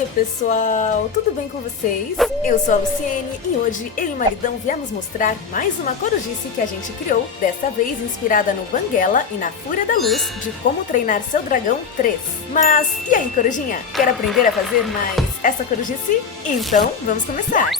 aí, pessoal? Tudo bem com vocês? Eu sou a Luciene e hoje eu e o maridão viemos mostrar mais uma corujice que a gente criou, dessa vez inspirada no Banguela e na Fúria da Luz de Como Treinar Seu Dragão 3. Mas e aí, corujinha? Quer aprender a fazer mais essa corujice? Então, vamos começar!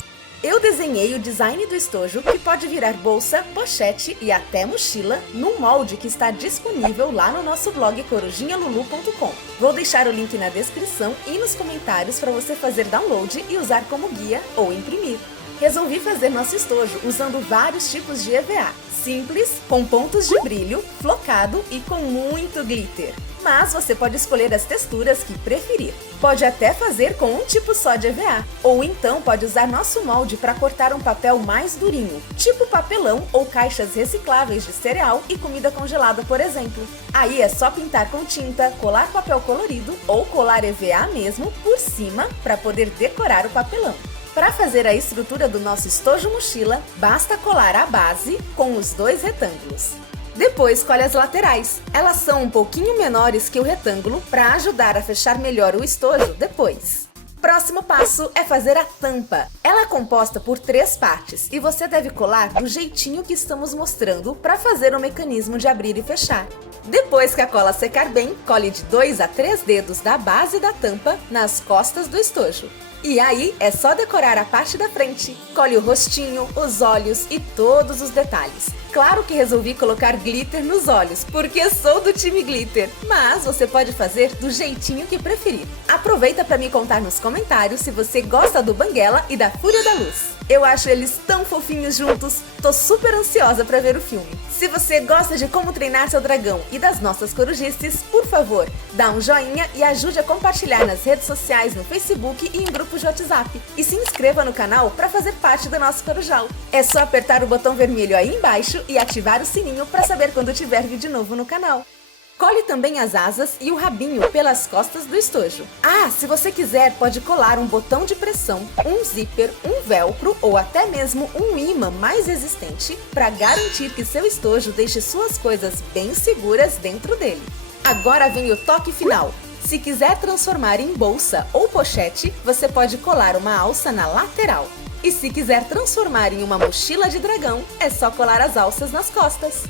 Eu desenhei o design do estojo, que pode virar bolsa, pochete e até mochila, num molde que está disponível lá no nosso blog corujinhalulu.com. Vou deixar o link na descrição e nos comentários para você fazer download e usar como guia ou imprimir. Resolvi fazer nosso estojo usando vários tipos de EVA, simples, com pontos de brilho, flocado e com muito glitter. Mas você pode escolher as texturas que preferir. Pode até fazer com um tipo só de EVA, ou então pode usar nosso molde para cortar um papel mais durinho, tipo papelão ou caixas recicláveis de cereal e comida congelada, por exemplo. Aí é só pintar com tinta, colar papel colorido ou colar EVA mesmo por cima para poder decorar o papelão. Para fazer a estrutura do nosso estojo mochila, basta colar a base com os dois retângulos. Depois colhe as laterais. Elas são um pouquinho menores que o retângulo para ajudar a fechar melhor o estojo depois. Próximo passo é fazer a tampa. Ela é composta por 3 partes e você deve colar do jeitinho que estamos mostrando para fazer o mecanismo de abrir e fechar. Depois que a cola secar bem, cole de 2 a 3 dedos da base da tampa nas costas do estojo. E aí é só decorar a parte da frente. Cole o rostinho, os olhos e todos os detalhes. Claro que resolvi colocar glitter nos olhos, porque sou do time glitter, mas você pode fazer do jeitinho que preferir. Aproveita para me contar nos comentários se você gosta do Banguela e da Fúria da Luz. Eu acho eles tão fofinhos juntos, tô super ansiosa para ver o filme. Se você gosta de Como Treinar Seu Dragão e das nossas corujices, por favor, dá um joinha e ajude a compartilhar nas redes sociais, no Facebook e em grupos de WhatsApp. E se inscreva no canal para fazer parte do nosso corujal. É só apertar o botão vermelho aí embaixo e ativar o sininho para saber quando tiver vídeo novo no canal. Cole também as asas e o rabinho pelas costas do estojo. Ah, se você quiser, pode colar um botão de pressão, um zíper, um velcro ou até mesmo um ímã mais resistente para garantir que seu estojo deixe suas coisas bem seguras dentro dele. Agora vem o toque final. Se quiser transformar em bolsa ou pochete, você pode colar uma alça na lateral. E se quiser transformar em uma mochila de dragão, é só colar as alças nas costas.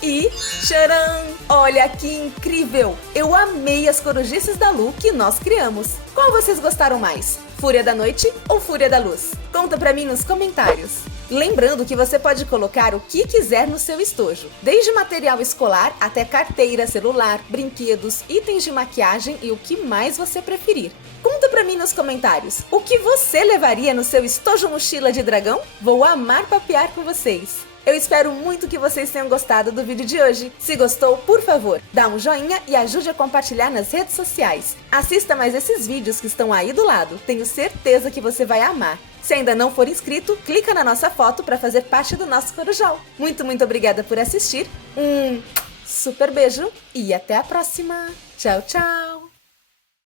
E tcharam! Olha que incrível! Eu amei as corujices da Lu que nós criamos. Qual vocês gostaram mais? Fúria da Noite ou Fúria da Luz? Conta pra mim nos comentários. Lembrando que você pode colocar o que quiser no seu estojo, desde material escolar até carteira, celular, brinquedos, itens de maquiagem e o que mais você preferir. Conta pra mim nos comentários, o que você levaria no seu estojo mochila de dragão? Vou amar papear com vocês. Eu espero muito que vocês tenham gostado do vídeo de hoje. Se gostou, por favor, dá um joinha e ajude a compartilhar nas redes sociais. Assista mais esses vídeos que estão aí do lado. Tenho certeza que você vai amar. Se ainda não for inscrito, clica na nossa foto para fazer parte do nosso corujal. Muito obrigada por assistir. Um super beijo e até a próxima. Tchau, tchau!